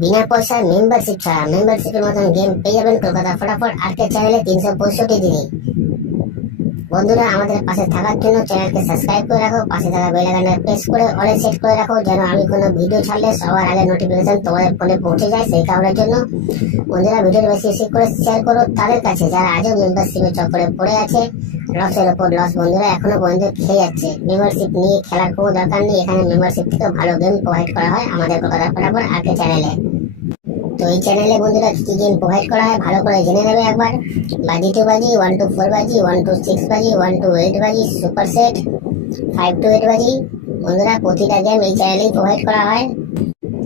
বিনা পয়সায় মেম্বারশিপ ছাড়া মেম্বারশিপের মতন গেম পেয়ে যাবেন কলকাতা ফটাফট আর্কেড চ্যানেলে 365 দিনে। বন্ধুরা, আমাদের পাশে থাকার জন্য চ্যানেলকে সাবস্ক্রাইব করে রাখো, পাশে থাকা বেল আইকনটা প্রেস করে অলে সেট করে রাখো, যেন আমি কোনো ভিডিও ছাড়লে সবার আগে নোটিফিকেশন তোমাদের ফোনে পৌঁছে যায়। সেই কারণের জন্য বন্ধুরা, ভিডিওটি বেশি বেশি করে শেয়ার করো তাদের কাছে যারা আজও মেম্বারশিপের চক্করে পড়ে আছে। লসের ওপর লস বন্ধুরা এখনো পর্যন্ত খেয়ে যাচ্ছে। মেম্বারশিপ নিয়ে খেলার কোনো দরকার নেই, এখানে মেম্বারশিপ থেকে ভালো গেম প্রোভাইড করা হয় আমাদের কলকাতা ফটাফট আর্কেড চ্যানেলে। তো এই চ্যানেলে বন্ধুরা কি গেম প্রোভাইড করা হয় ভালো করে জেনে নেবে একবার। বাজি 2 বাজি, 1 to 4 বাজি, 1 to 6 বাজি, 1 to 8 বাজি, সুপার সেট 5 to 8 বাজি। বন্ধুরা, প্রতিটা গেম এই চ্যানেলেই প্রোভাইড করা হয়।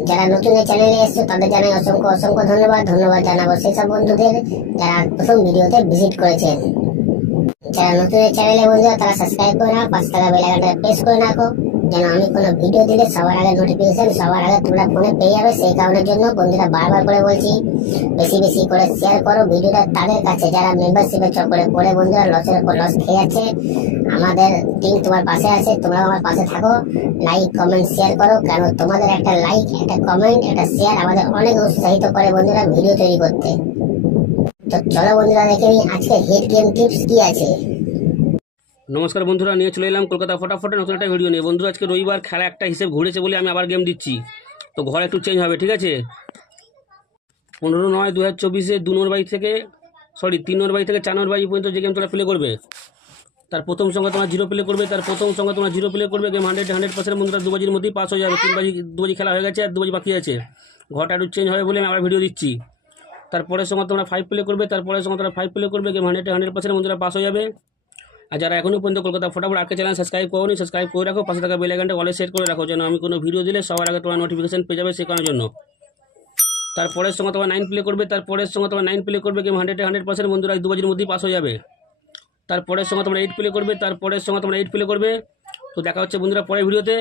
যারা নতুন এই চ্যানেলে এসছে তাদের জানাই অসংখ্য অসংখ্য ধন্যবাদ। ধন্যবাদ জানাবো সেসব বন্ধুদের যারা প্রথম ভিডিওতে ভিজিট করেছেন। যারা নতুন এই চ্যানেলে বন্ধুরা তারা সাবস্ক্রাইব করে নাও, পাশে থাকা বেল আইকনটা প্রেস করে রাখো, যেন আমি কোনো ভিডিও দিলে সবার আগে নোটিফিকেশন সবার আগে তোমরা ফোনে পেয়ে যাবে। সেই কারণের জন্য বন্ধুরা বারবার করে বলছি, বেশি বেশি করে শেয়ার করো ভিডিওটা তাদের কাছে যারা মেম্বারশিপের চক্করে পড়ে বন্ধুরা লসের উপর লস খেয়ে যাচ্ছে। আমাদের টিম তোমার পাশে আছে, তোমরাও আমার পাশে থাকো। লাইক কমেন্ট শেয়ার করো, কারণ তোমাদের একটা লাইক, একটা কমেন্ট, একটা শেয়ার আমাদের অনেক উৎসাহিত করে বন্ধুরা ভিডিও তৈরি করতে। তো চলো বন্ধুরা দেখে নিই আজকে হিট গেম টিপস কি আছে। নমস্কার বন্ধুরা, নিয়ে চলে এলাম কলকাতা ফটাফটে নতুন একটা ভিডিও নিয়ে। বন্ধুরা, আজকে রবিবার, খেলা একটা হিসেব ঘুরেছে বলে আমি আবার গেম দিচ্ছি। তো ঘর একটু চেঞ্জ হবে, ঠিক আছে। 15/9/2024 2 নম্বর বাই থেকে 3 নম্বর বাই থেকে 4 নম্বর বাই পর্যন্ত যে গেম তোমরা প্লে করবে, তার প্রথম সংখ্যা তোমরা 0 প্লে করবে, তার প্রথম সংখ্যা তোমরা 0 প্লে করবে। গেম 100% বন্ধুরা 2 বাজির মধ্যেই পাস হয়ে যাবে। 2 বাজি খেলা হয়ে গেছে আর 2 বাজি বাকি আছে। ঘরটা একটু চেঞ্জ হবে বলে আমি আবার ভিডিও দিচ্ছি। তারপরের সময় তোমরা 5 প্লে করবে, তারপরের সময় তোমরা 5 প্লে করবে। গেম 100% বন্ধুরা পাস হয়ে যাবে। আর যারা এখনো পর্যন্ত কলকাতা ফটাফট আর্কেড চ্যানেল সাবস্ক্রাইব করোনি, সাবস্ক্রাইব করে রাখো, পাশে থাকা বেল আইকনটা অলে সেট করে রাখো, যেন আমি কোনো ভিডিও দিলে সবার আগে তোমার নোটিফিকেশন পেয়ে যাবে। সেই কারণের জন্য তারপরের সময় তোমার 9 প্লে করবে, তারপরের সময় তোমার 9 প্লে করবে। গেম 100% বন্ধুরা 2 বাজির মধ্যেই পাস হয়ে যাবে। তারপরের সময় তোমরা 8 প্লে করবে, তারপরের সময় তোমরা 8 প্লে করবে। তো দেখা হচ্ছে বন্ধুরা পরের ভিডিওতে।